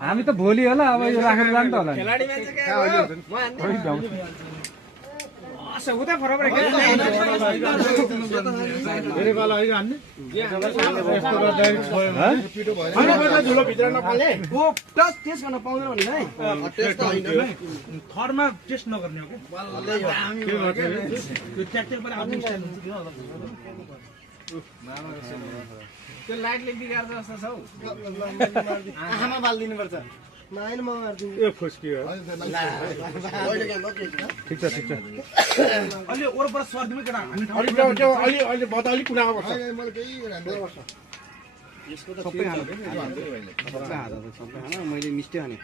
हामी त भोलि होला अब यो राखेर जानु त होला थरमा टेस्ट नगर्ने हो त्यो लाइटले बिगार्छ जस्तो छ हौ आमा बाल्दिनु पर्छ माइन म मार्दिनु ए फुस्कियो ठिक छ अलि ओरपर सर्दिनु केटा हामी अलि अलि बता अलि कुनाको पर्छ मैले केही यसको त सबै हाल्नु मैले मिस्टेक हाने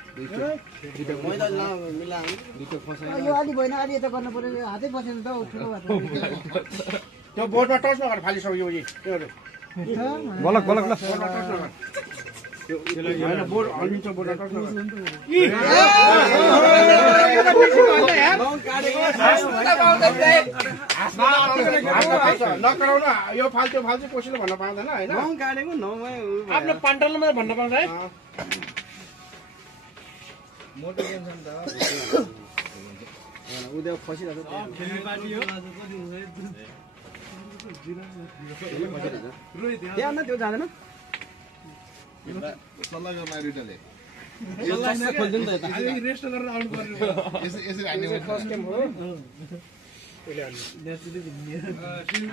मैले ल मिलाएँ दुईटा फसायो यो अलि भएन अलि यता गर्नु पर्यो हातै बसेन त ठुलो भएर त्यो बोर्डमा टच नगर फालिसक्यो नि बलक ल हैन बोर्ड हल्लिन्छ बोर्डमा टच नगर नकराउन यो फाल्टो कोसिलो भन्न पाउँदैन हैन नौ काटेको नौमै आफ्नो पान्टलमा भन्न पाउँछ है मोटो टेन्सन त उद्या फसिरहेको खेल्ने पार्टी हो त्यहाँ न त्यो जाँदैन सल्लाह गर्न रिटले खोल्दैन त रेस्ट गरेर आउनु पर्ने यसरी हान्ने फर्स्ट टाइम हो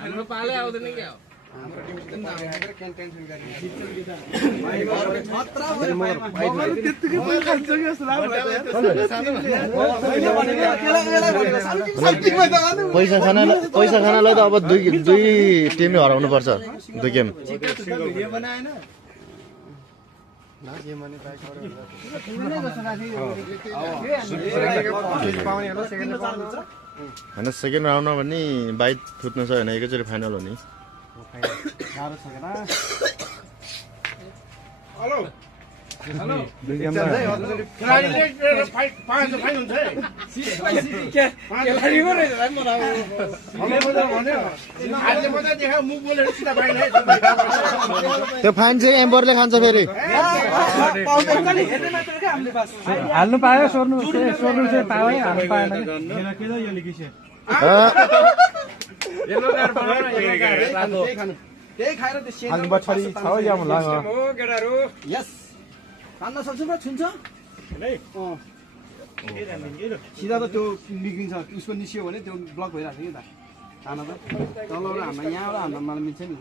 हाम्रो पाले आउँदैन क्या पैसा खानालाई त अब दुई टिमले हराउनु पर्छ दुई गेम होइन सेकेन्ड राउन्डमा पनि बाइट फुट्नु छ होइन एकैचोटि फाइनल हो नि हेलो दुई गेम त्यो फाइन चाहिँ एम्बरले खान्छ फेरि हाल्नु पायो सोर्नु चाहिँ पायो हाल्नु पाएन त्यही खाएर अनि बछाडी छ या मलाई हो केटाहरु यस खान्न सक्छ र छुन्छ सिधा त त्यो बिग्रिन्छ उसको निस्क्यो भने त्यो ब्लक भइरहेको थियो कि त खाना त तलबाट हाम्रो यहाँबाट हाम्रो मलाई मिल्छ नि